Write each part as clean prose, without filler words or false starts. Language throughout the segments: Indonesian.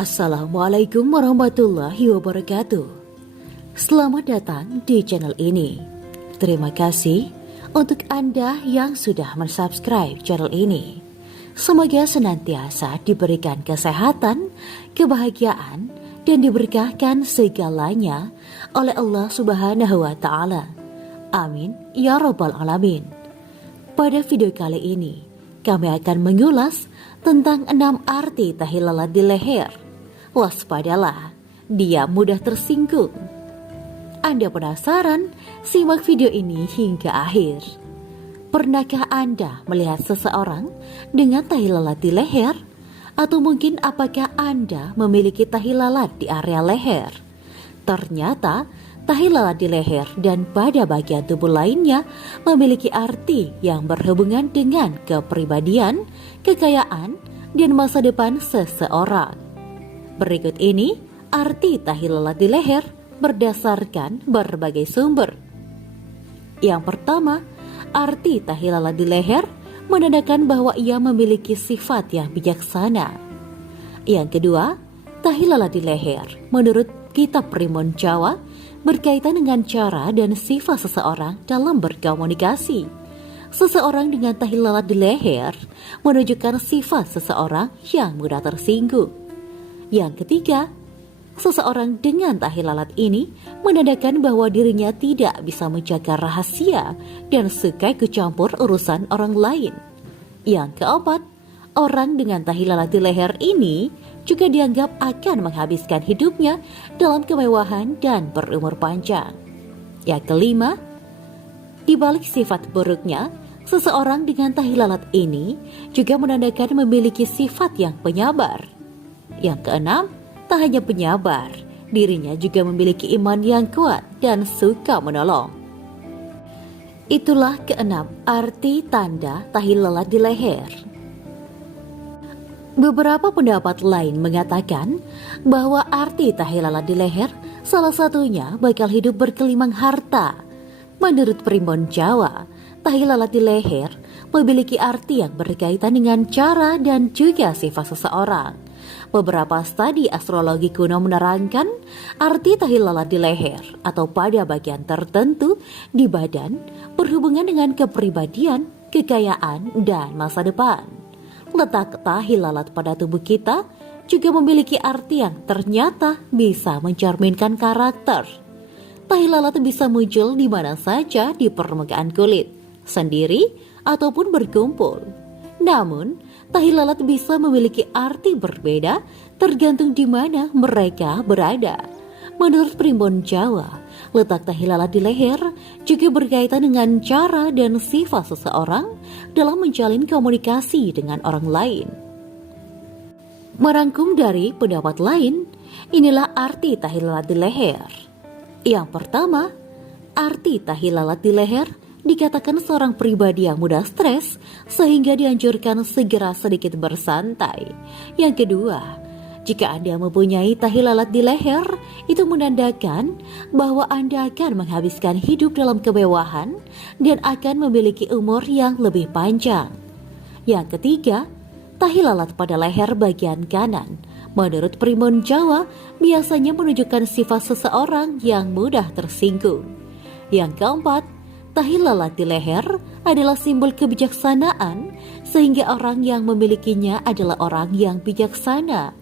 Assalamualaikum warahmatullahi wabarakatuh. Selamat datang di channel ini. Terima kasih untuk Anda yang sudah mensubscribe channel ini. Semoga senantiasa diberikan kesehatan, kebahagiaan, dan diberkahkan segalanya oleh Allah Subhanahu wa Ta'ala. Amin ya Rabbal 'Alamin. Pada video kali ini, kami akan mengulas tentang 6 arti tahi lalat di leher. Waspadalah, dia mudah tersinggung. Anda penasaran? Simak video ini hingga akhir. Pernahkah Anda melihat seseorang dengan tahi lalat di leher? Atau mungkin apakah Anda memiliki tahi lalat di area leher? Ternyata tahi lalat di leher dan pada bagian tubuh lainnya memiliki arti yang berhubungan dengan kepribadian, kekayaan, dan masa depan seseorang. Berikut ini arti tahi lalat di leher berdasarkan berbagai sumber. Yang pertama, arti tahi lalat di leher menandakan bahwa ia memiliki sifat yang bijaksana. Yang kedua, tahi lalat di leher menurut Kitab Primbon Jawa berkaitan dengan cara dan sifat seseorang dalam berkomunikasi. Seseorang dengan tahi lalat di leher menunjukkan sifat seseorang yang mudah tersinggung. Yang ketiga, seseorang dengan tahi lalat ini menandakan bahwa dirinya tidak bisa menjaga rahasia dan suka ikut campur urusan orang lain. Yang keempat, orang dengan tahi lalat di leher ini juga dianggap akan menghabiskan hidupnya dalam kemewahan dan berumur panjang. Yang kelima, di balik sifat buruknya, seseorang dengan tahi lalat ini juga menandakan memiliki sifat yang penyabar. Yang keenam, tak hanya penyabar, dirinya juga memiliki iman yang kuat dan suka menolong. Itulah keenam arti tanda tahi lalat di leher. Beberapa pendapat lain mengatakan bahwa arti tahi lalat di leher salah satunya bakal hidup berkelimang harta. Menurut Primbon Jawa, tahi lalat di leher memiliki arti yang berkaitan dengan cara dan juga sifat seseorang. Beberapa studi astrologi kuno menerangkan arti tahi lalat di leher atau pada bagian tertentu di badan berhubungan dengan kepribadian, kekayaan, dan masa depan. Letak tahi lalat pada tubuh kita juga memiliki arti yang ternyata bisa mencerminkan karakter. Tahi lalat bisa muncul di mana saja di permukaan kulit, sendiri ataupun berkumpul. Namun, tahi lalat bisa memiliki arti berbeda tergantung di mana mereka berada. Menurut Primbon Jawa, letak tahi lalat di leher juga berkaitan dengan cara dan sifat seseorang dalam menjalin komunikasi dengan orang lain. Merangkum dari pendapat lain, inilah arti tahi lalat di leher. Yang pertama, arti tahi lalat di leher dikatakan seorang pribadi yang mudah stres sehingga dianjurkan segera sedikit bersantai. Yang kedua, jika Anda mempunyai tahi lalat di leher, itu menandakan bahwa Anda akan menghabiskan hidup dalam kemewahan dan akan memiliki umur yang lebih panjang. Yang ketiga, tahi lalat pada leher bagian kanan menurut Primbon Jawa biasanya menunjukkan sifat seseorang yang mudah tersinggung. Yang keempat, tahi lalat di leher adalah simbol kebijaksanaan sehingga orang yang memilikinya adalah orang yang bijaksana.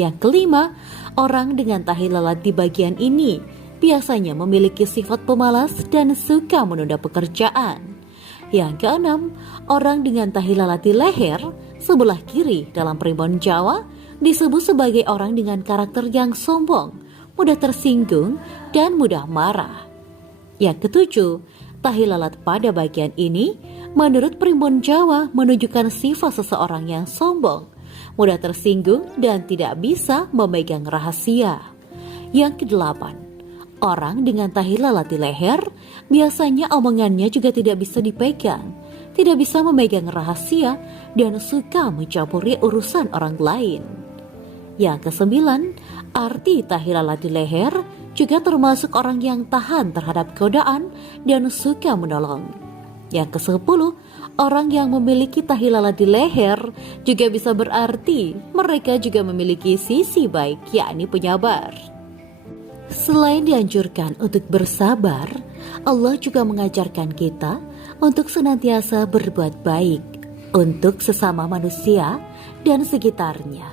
Yang kelima, orang dengan tahi lalat di bagian ini biasanya memiliki sifat pemalas dan suka menunda pekerjaan. Yang keenam, orang dengan tahi lalat di leher sebelah kiri dalam Primbon Jawa disebut sebagai orang dengan karakter yang sombong, mudah tersinggung, dan mudah marah. Yang ketujuh, tahi lalat pada bagian ini menurut Primbon Jawa menunjukkan sifat seseorang yang sombong, mudah tersinggung, dan tidak bisa memegang rahasia. Yang kedelapan, orang dengan tahi lalat di leher biasanya omongannya juga tidak bisa dipegang, tidak bisa memegang rahasia, dan suka mencampuri urusan orang lain. Yang kesembilan, arti tahi lalat di leher juga termasuk orang yang tahan terhadap godaan dan suka menolong. Yang ke-10, Orang yang memiliki tahi lalat di leher juga bisa berarti mereka juga memiliki sisi baik, yakni penyabar. Selain dianjurkan untuk bersabar, Allah juga mengajarkan kita untuk senantiasa berbuat baik untuk sesama manusia dan sekitarnya.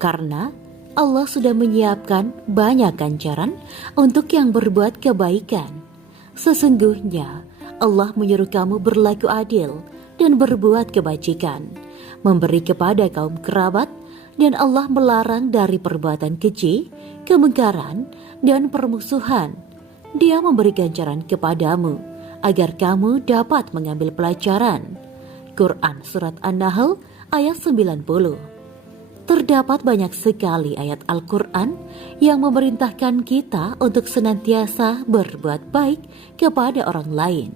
Karena Allah sudah menyiapkan banyak ganjaran untuk yang berbuat kebaikan. Sesungguhnya Allah menyuruh kamu berlaku adil dan berbuat kebajikan, memberi kepada kaum kerabat, dan Allah melarang dari perbuatan keji, kemungkaran, dan permusuhan. Dia memberi ganjaran kepadamu agar kamu dapat mengambil pelajaran. Quran Surat An-Nahl ayat 90. Terdapat banyak sekali ayat Al-Quran yang memerintahkan kita untuk senantiasa berbuat baik kepada orang lain.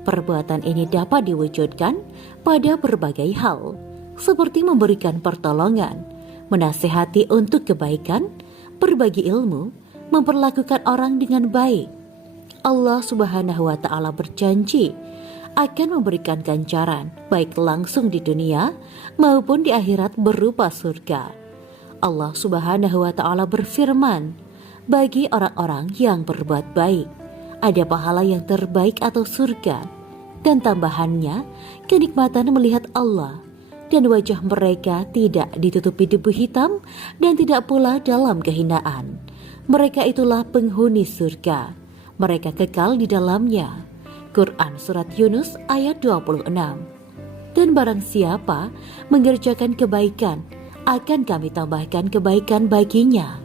Perbuatan ini dapat diwujudkan pada berbagai hal, seperti memberikan pertolongan, menasihati untuk kebaikan, berbagi ilmu, memperlakukan orang dengan baik. Allah Subhanahu wa Ta'ala berjanji akan memberikan ganjaran baik langsung di dunia maupun di akhirat berupa surga. Allah Subhanahu wa Ta'ala berfirman, bagi orang-orang yang berbuat baik ada pahala yang terbaik atau surga, dan tambahannya kenikmatan melihat Allah, dan wajah mereka tidak ditutupi debu hitam dan tidak pula dalam kehinaan. Mereka itulah penghuni surga, mereka kekal di dalamnya. Quran Surat Yunus ayat 26. Dan barang siapa mengerjakan kebaikan, akan kami tambahkan kebaikan baginya.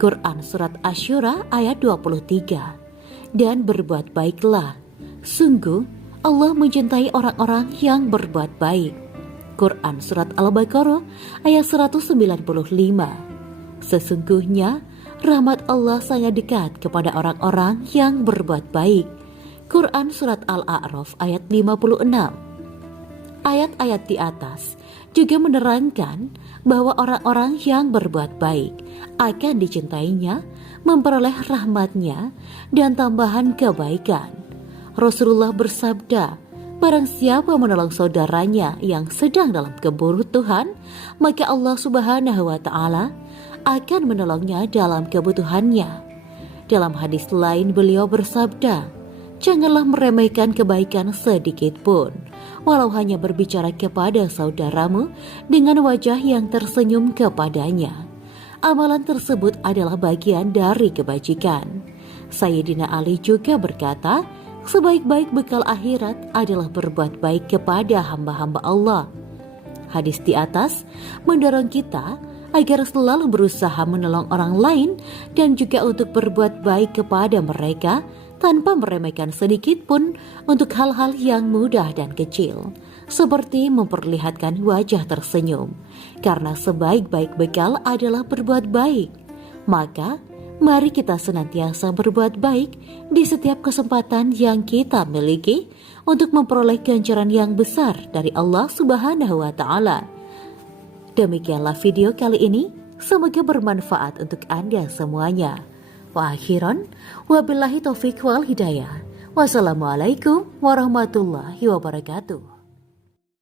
Quran Surat Asy-Syura ayat 23. Dan berbuat baiklah, sungguh Allah mencintai orang-orang yang berbuat baik. Quran Surat Al-Baqarah ayat 195. Sesungguhnya rahmat Allah sangat dekat kepada orang-orang yang berbuat baik. Quran Surat Al-A'raf ayat 56. Ayat-ayat di atas juga menerangkan bahwa orang-orang yang berbuat baik akan dicintainya, memperoleh rahmatnya dan tambahan kebaikan. Rasulullah bersabda, barang siapa menolong saudaranya yang sedang dalam kebutuhan, maka Allah Subhanahu wa Ta'ala akan menolongnya dalam kebutuhannya. Dalam hadis lain beliau bersabda, janganlah meremehkan kebaikan sedikit pun, walau hanya berbicara kepada saudaramu dengan wajah yang tersenyum kepadanya. Amalan tersebut adalah bagian dari kebajikan. Sayyidina Ali juga berkata, sebaik-baik bekal akhirat adalah berbuat baik kepada hamba-hamba Allah. Hadis di atas mendorong kita agar selalu berusaha menolong orang lain dan juga untuk berbuat baik kepada mereka tanpa meremehkan sedikit pun untuk hal-hal yang mudah dan kecil, seperti memperlihatkan wajah tersenyum, karena sebaik-baik bekal adalah berbuat baik. Maka, mari kita senantiasa berbuat baik di setiap kesempatan yang kita miliki untuk memperoleh ganjaran yang besar dari Allah Subhanahu wa Ta'ala. Demikianlah video kali ini, semoga bermanfaat untuk Anda semuanya. Wa akhiran, wabillahi taufiq wal hidayah. Wassalamualaikum warahmatullahi wabarakatuh.